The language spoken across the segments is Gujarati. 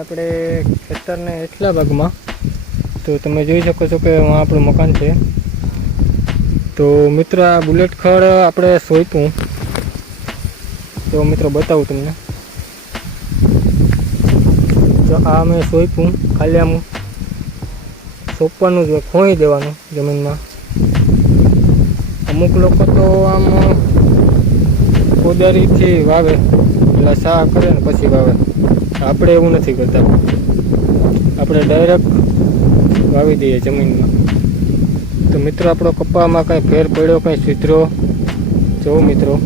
આપણે ખેતરને એટલા ભાગમાં, તો તમે જોઈ શકો છો કે વहाँ આપણું મકાન છે. તો મિત્રો, આ બુલેટ ખડ આપણે સોંપ્યું. તો મિત્રો, બતાવું તમને. તો આ અમે સોંપ્યું, ખાલી આમ સોંપવાનું જ ખોઈ દેવાનું જમીનમાં. અમુક લોકો તો આમ કોદારીથી વાવે. એટલે સા કરે ને પછી વાવે. આપણે એવું નથી કરતા. આપણે ડાયરેક્ટ વાવી દઈએ જમીનમાં. તો મિત્રો, આપણો કપ્પામાં કાંઈ ફેર પડ્યો, કાંઈ સુધરો? જો મિત્રો.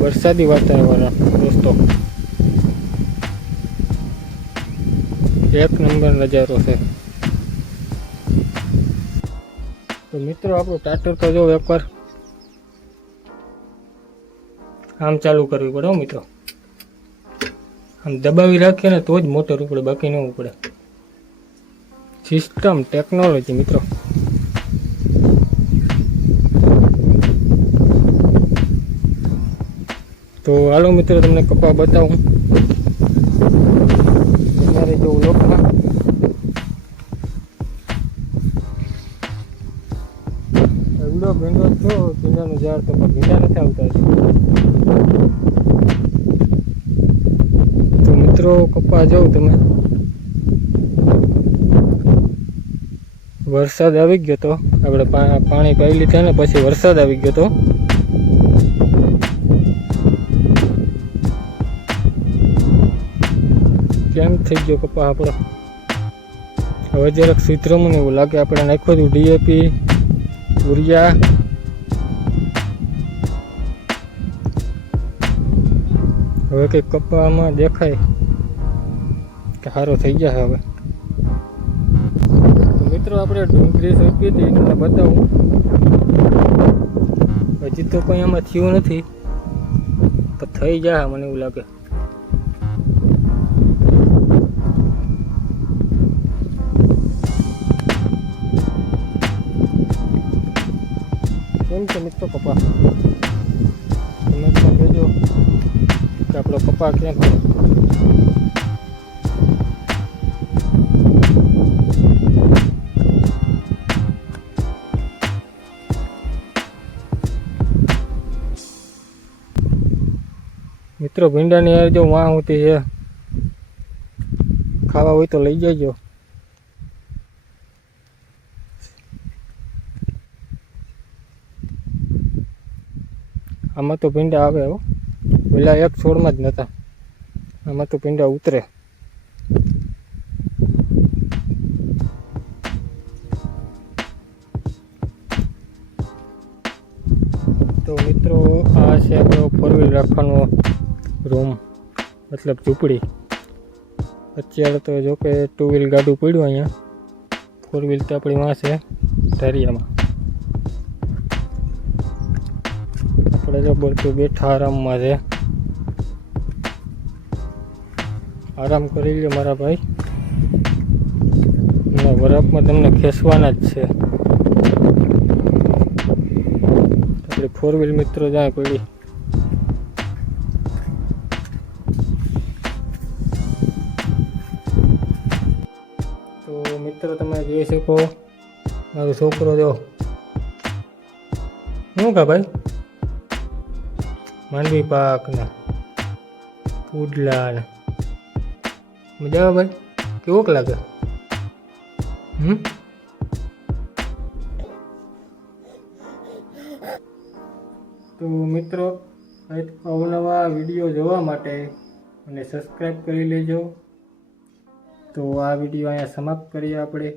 વરસાદી વાતાવરણ, દોસ્તો. એક નંબર નજારો છે. તો મિત્રો, આપણું ટ્રેક્ટર તો જો એકવાર આમ ચાલુ કરવી પડે મિત્રો. આમ દબાવી રાખીએ ને તો જ મોટર ઉપડે બાકી ન ઉપડે સિસ્ટમ ટેકનોલોજી મિત્રો. તો હાલો મિત્રો, તમને કપા બતાવું. તમારે જો લોકમાં એવડો ભીંડો થયો ભીંડાનું ઝાડ તો પણ ભીંડા નથી આવતા તો મિત્રો, કપા જાઓ તમે. વરસાદ આવી ગયો તો. આપણે પાણી પાઈ લીધા ને પછી વરસાદ આવી ગયો તો. કેમ થઈ ગયો કપા આપણો? હવે જરાક સુધરો મને એવું લાગે. આપણે નાખ્યું હતું ડીએપી યુરિયા હવે કંઈક કપામાં દેખાય કે સારો થઈ ગયા હવે. મિત્રો, આપણે ડુંગળી સોંપી હતી તમને બતાવું. હજી તો કંઈ એમાં થયું નથી, તો થઈ જાય મને એવું લાગે. કેમ છે મિત્રો કપા તમે પણ કહેજો કે આપણો કપા કેમ છે મિત્રો ભીંડાની યાર જો વાં હોતી છે ખાવા હોય તો લઈ જજો આમાં તો ભીંડા આવે હો. પેલા એક છોડમાં જ નહોતા આમાં તો ભીંડા ઉતરે. તો મિત્રો, આ છે આપણો ફોર વ્હીલ રાખવાનો રૂમ મતલબ ઝૂંપડી. અત્યારે તો જો કે ટુ વ્હીલ ગાડું પડ્યું અહીંયા. ફોર વ્હીલ તો આપણી વાં છે ધારિયામાં. આપણે જો બોલતું બેઠા આરામમાં છે. આરામ કરી લ્યો મારા ભાઈ. બરફમાં તમને ખેંચવાના જ છે. આપણે ફોર વ્હીલ મિત્રો જાય પડી. તો મિત્રો તમે જોઈ શકો. મારો છોકરો જો. શું કા ભાઈ? માંડવી પાક ને પુડલા ને મજા ભાઈ કેવોક લાગે? હમ? તો મિત્રો અવનવા વીડિયો જોવા માટે મને સબસ્ક્રાઈબ કરી લેજો. તો આ વીડિયો અહીંયા સમાપ્ત કરીએ આપણે.